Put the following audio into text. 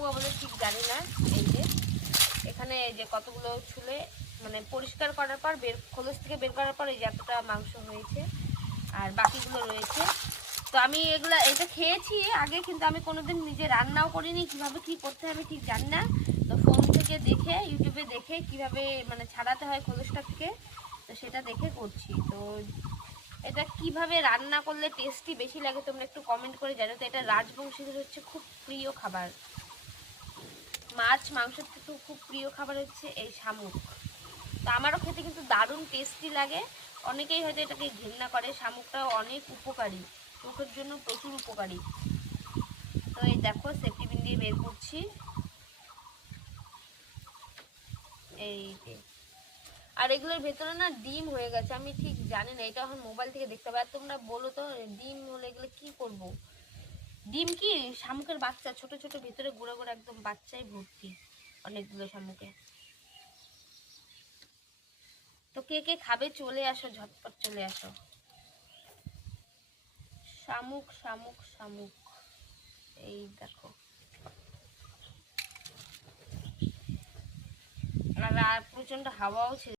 বলে ঠিক জানি না। এই যে এখানে এই যে কতগুলো ছুলে মানে পরিষ্কার করার পর খোলস থেকে বের করার পর এই যে এতটা মাংস হয়েছে, আর বাকিগুলো রয়েছে। তো আমি এটা খেয়েছি আগে, কিন্তু আমি কোনোদিন নিজে রান্নাও করিনি। কিভাবে কি করতে হবে ঠিক জানি না। তো ফোন থেকে দেখে, ইউটিউবে দেখে কিভাবে মানে ছাড়াতে হয় খোলসটা থেকে, তো সেটা দেখে করছি। তো এটা কিভাবে রান্না করলে টেস্টি বেশি লাগে তোমরা একটু কমেন্ট করে জানো তো। এটা রাজবংশীদের হচ্ছে খুব প্রিয় খাবার, মাছ মাংসের থেকেও খুব প্রিয় খাবার হচ্ছে এই শামুক। তো আমারও খেতে কিন্তু দারুণ টেস্টি লাগে। অনেকেই হয়তো এটাকে ঘৃণা করে। শামুকটাও অনেক উপকারী, চোখের জন্য প্রচুর উপকারী। তো এই দেখো সেফটি পিন দিয়ে বের করছি। এই যে, আর এগুলোর ভেতরে না ডিম হয়ে গেছে, আমি ঠিক জানি না, এটা এখন মোবাইল থেকে দেখতে পাই। আর তোমরা বলো তো ডিম হলে এগুলো কি করব? ডিম কি শামুকের বাচ্চা, ছোট ছোট ভিতরে গুঁড়ো গুঁড়ো একদম বাচ্চাই ভর্তি অনেকগুলো শামুকে। তো কে কে খাবে চলে আসো, ঝটপট চলে আসো। শামুক শামুক শামুক, এই দেখো। আর প্রচন্ড হাওয়াও ছিল।